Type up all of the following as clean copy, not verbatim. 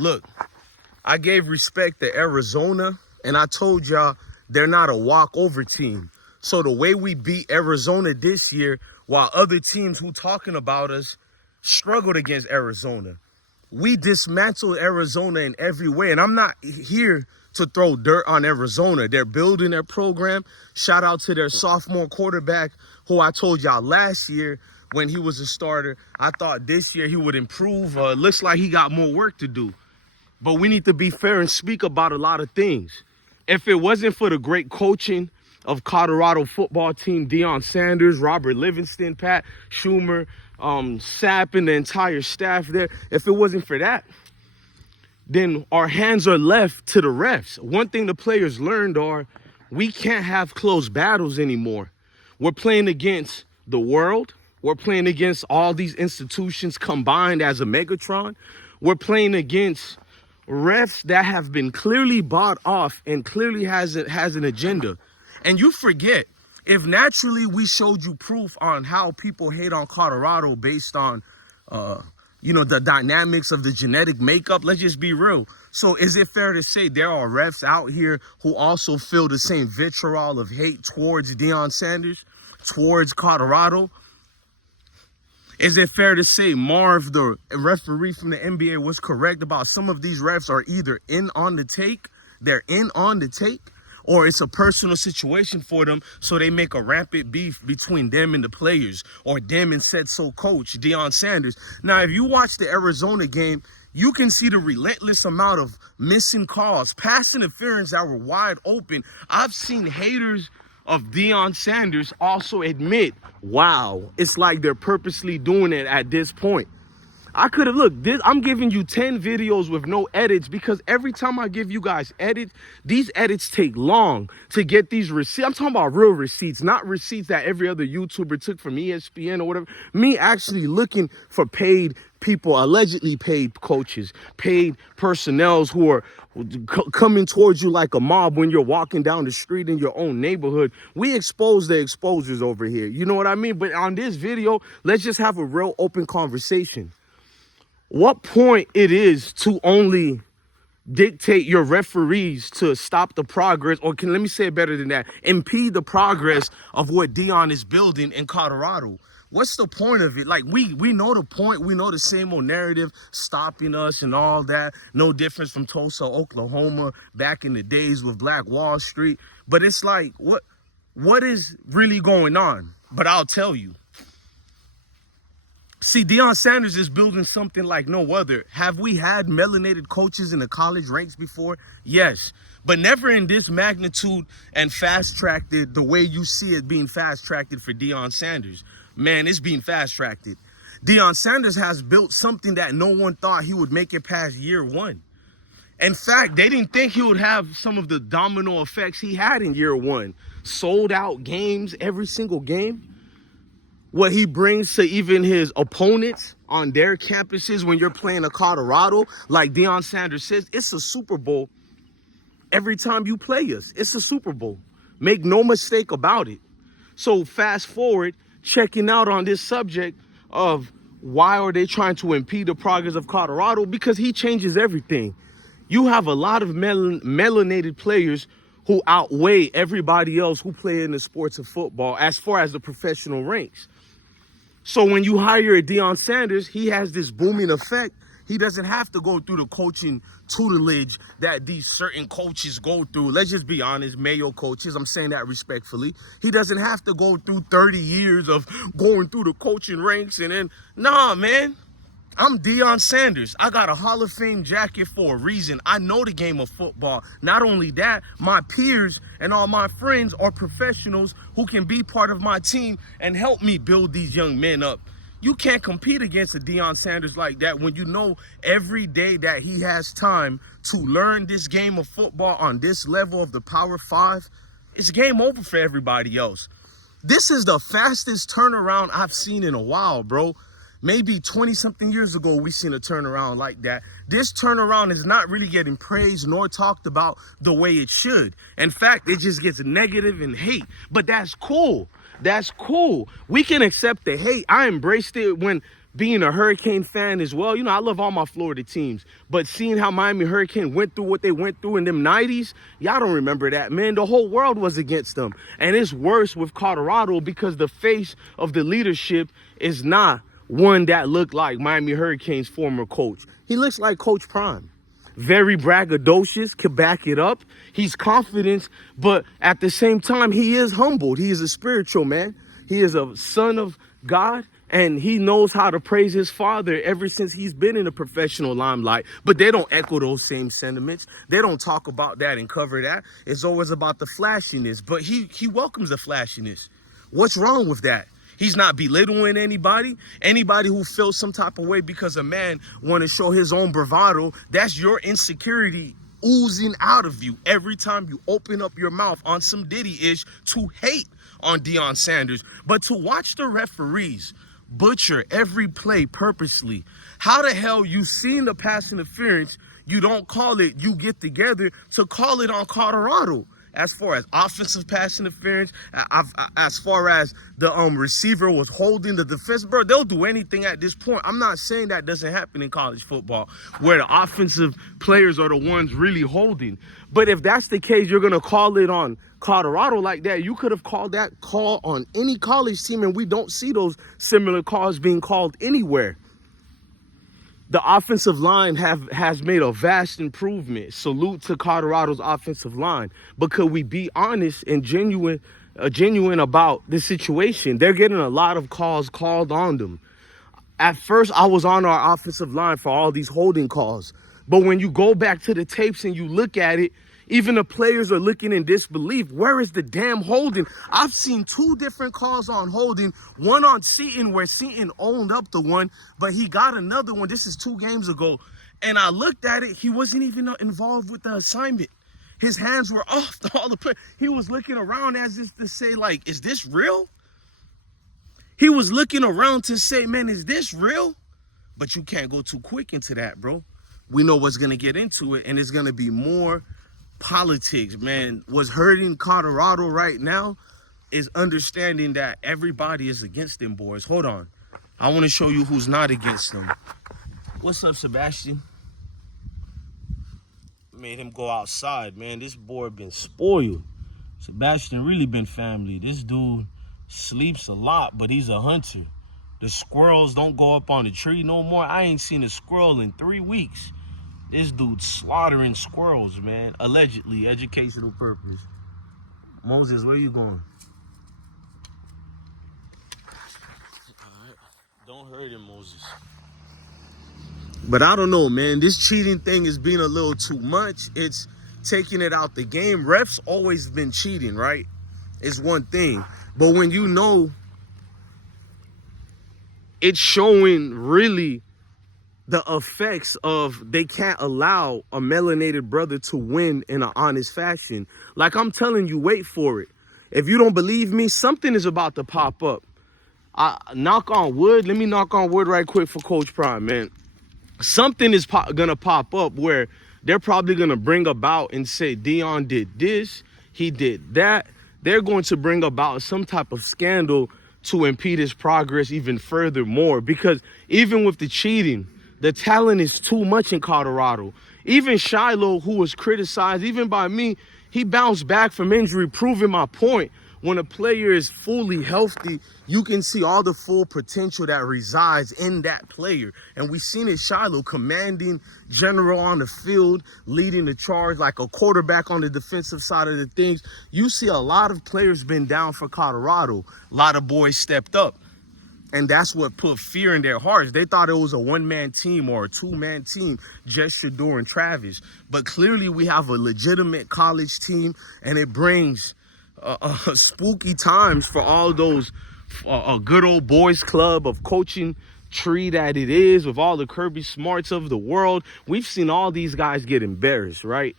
Look, I gave respect to Arizona, and I told y'all they're not a walkover team. So the way we beat Arizona this year, while other teams who talking about us struggled against Arizona, we dismantled Arizona in every way. And I'm not here to throw dirt on Arizona. They're building their program. Shout out to their sophomore quarterback, who I told y'all last year when he was a starter, I thought this year he would improve. Looks like he got more work to do. But we need to be fair and speak about a lot of things. If it wasn't for the great coaching of Colorado football team, Deion Sanders, Robert Livingston, Pat Schumer, Sapp, and the entire staff there, if it wasn't for that, then our hands are left to the refs. One thing the players learned are we can't have close battles anymore. We're playing against the world. We're playing against all these institutions combined as a Megatron. We're playing against refs that have been clearly bought off and clearly has an agenda. And you forget, if naturally we showed you proof on how people hate on Colorado based on, the dynamics of the genetic makeup, let's just be real. So is it fair to say there are refs out here who also feel the same vitriol of hate towards Deion Sanders, towards Colorado? Is it fair to say Marv, the referee from the NBA, was correct about some of these refs are either they're in on the take, or it's a personal situation for them, so they make a rampant beef between them and the players, or them and said-so coach, Deion Sanders. Now, if you watch the Arizona game, you can see the relentless amount of missing calls, pass interference that were wide open. I've seen haters of Deion Sanders also admit, wow, it's like they're purposely doing it at this point. I could have, I'm giving you 10 videos with no edits because every time I give you guys edits, these edits take long to get these receipts. I'm talking about real receipts, not receipts that every other YouTuber took from ESPN or whatever. Me actually looking for paid people, allegedly paid coaches, paid personnels who are coming towards you like a mob when you're walking down the street in your own neighborhood. We expose the exposers over here. You know what I mean? But on this video, let's just have a real open conversation. What point it is to only dictate your referees to stop the progress, or let me say it better than that, impede the progress of what Deion is building in Colorado? What's the point of it? Like, we know the point. We know the same old narrative stopping us and all that. No difference from Tulsa, Oklahoma, back in the days with Black Wall Street. But it's like, what is really going on? But I'll tell you. See, Deion Sanders is building something like no other. Have we had melanated coaches in the college ranks before? Yes, but never in this magnitude and fast-tracked the way you see it being fast-tracked for Deion Sanders. Man, it's being fast-tracked. Deion Sanders has built something that no one thought he would make it past year one. In fact, they didn't think he would have some of the domino effects he had in year one. Sold out games, every single game. What he brings to even his opponents on their campuses when you're playing a Colorado, like Deion Sanders says, it's a Super Bowl every time you play us. It's a Super Bowl. Make no mistake about it. So fast forward, checking out on this subject of why are they trying to impede the progress of Colorado? Because he changes everything. You have a lot of melanated players who outweigh everybody else who play in the sports of football as far as the professional ranks. So when you hire a Deion Sanders, he has this booming effect. He doesn't have to go through the coaching tutelage that these certain coaches go through. Let's just be honest, Mayo coaches, I'm saying that respectfully. He doesn't have to go through 30 years of going through the coaching ranks and then, nah, man. I'm Deion Sanders. I got a Hall of Fame jacket for a reason. I know the game of football. Not only that, my peers and all my friends are professionals who can be part of my team and help me build these young men up. You can't compete against a Deion Sanders like that when you know every day that he has time to learn this game of football on this level of the Power 5. It's game over for everybody else. This is the fastest turnaround I've seen in a while, bro. Maybe 20-something years ago, we seen a turnaround like that. This turnaround is not really getting praised nor talked about the way it should. In fact, it just gets negative and hate. But that's cool. That's cool. We can accept the hate. I embraced it when being a Hurricane fan as well, you know, I love all my Florida teams, but seeing how Miami Hurricane went through what they went through in them 90s, y'all don't remember that, man. The whole world was against them. And it's worse with Colorado because the face of the leadership is not one that looked like Miami Hurricane's former coach. He looks like Coach Prime. Very braggadocious, can back it up. He's confident, but at the same time, he is humbled. He is a spiritual man. He is a son of God. And he knows how to praise his father ever since he's been in the professional limelight. But they don't echo those same sentiments. They don't talk about that and cover that. It's always about the flashiness. But he welcomes the flashiness. What's wrong with that? He's not belittling anybody. Anybody who feels some type of way because a man want to show his own bravado, that's your insecurity oozing out of you every time you open up your mouth on some Diddy-ish to hate on Deion Sanders. But to watch the referees butcher every play purposely. How the hell you seen the pass interference, you don't call it, you get together to call it on Colorado? As far as offensive pass interference, as far as the receiver was holding the defense, bro, they'll do anything at this point. I'm not saying that doesn't happen in college football, where the offensive players are the ones really holding. But if that's the case, you're going to call it on Colorado like that. You could have called that call on any college team, and we don't see those similar calls being called anywhere. The offensive line has made a vast improvement. Salute to Colorado's offensive line. But could we be honest and genuine about the situation? They're getting a lot of calls called on them. At first, I was on our offensive line for all these holding calls. But when you go back to the tapes and you look at it, even the players are looking in disbelief. Where is the damn holding? I've seen 2 different calls on holding. One on Seton where Seton owned up the one, but he got another one. This is 2 games ago. And I looked at it. He wasn't even involved with the assignment. His hands were off all the play. He was looking around as if to say, like, is this real? He was looking around to say, man, is this real? But you can't go too quick into that, bro. We know what's going to get into it, and it's going to be more politics, man. What's hurting Colorado right now is understanding that everybody is against them boys. Hold on. I want to show you who's not against them. What's up, Sebastian? Made him go outside, man. This boy been spoiled. Sebastian really been family. This dude sleeps a lot, but he's a hunter. The squirrels don't go up on the tree no more. I ain't seen a squirrel in 3 weeks. This dude's slaughtering squirrels, man. Allegedly, educational purpose. Moses, where you going? All right. Don't hurt him, Moses. But I don't know, man. This cheating thing is being a little too much. It's taking it out the game. Refs always been cheating, right? It's one thing. But when you know it's showing really the effects of they can't allow a melanated brother to win in an honest fashion. Like I'm telling you, wait for it. If you don't believe me, something is about to pop up. Knock on wood. Let me knock on wood right quick for Coach Prime, man. Something is gonna pop up where they're probably gonna bring about and say Deion did this, he did that. They're going to bring about some type of scandal to impede his progress even furthermore. Because even with the cheating, the talent is too much in Colorado. Even Shiloh, who was criticized, even by me, he bounced back from injury, proving my point. When a player is fully healthy, you can see all the full potential that resides in that player. And we've seen it, Shiloh, commanding general on the field, leading the charge like a quarterback on the defensive side of the things. You see a lot of players been down for Colorado. A lot of boys stepped up. And that's what put fear in their hearts. They thought it was a one-man team or a two-man team, just Shador and Travis. But clearly we have a legitimate college team, and it brings spooky times for all those good old boys club of coaching tree that it is, with all the Kirby Smarts of the world. We've seen all these guys get embarrassed, right?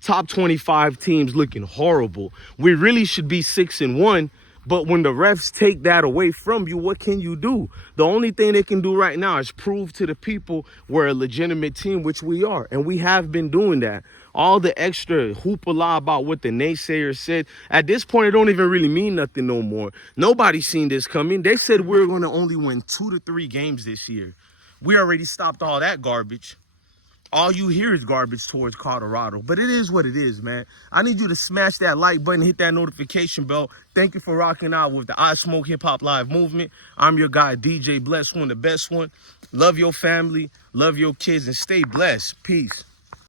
Top 25 teams looking horrible. We really should be 6-1. But when the refs take that away from you, what can you do? The only thing they can do right now is prove to the people we're a legitimate team, which we are. And we have been doing that. All the extra hoopla about what the naysayers said, at this point, it don't even really mean nothing no more. Nobody seen this coming. They said we're going to only win 2 to 3 games this year. We already stopped all that garbage. All you hear is garbage towards Colorado. But it is what it is, man. I need you to smash that like button, hit that notification bell. Thank you for rocking out with the I Smoke Hip Hop Live movement. I'm your guy, DJ Bless One, the best one. Love your family, love your kids, and stay blessed. Peace.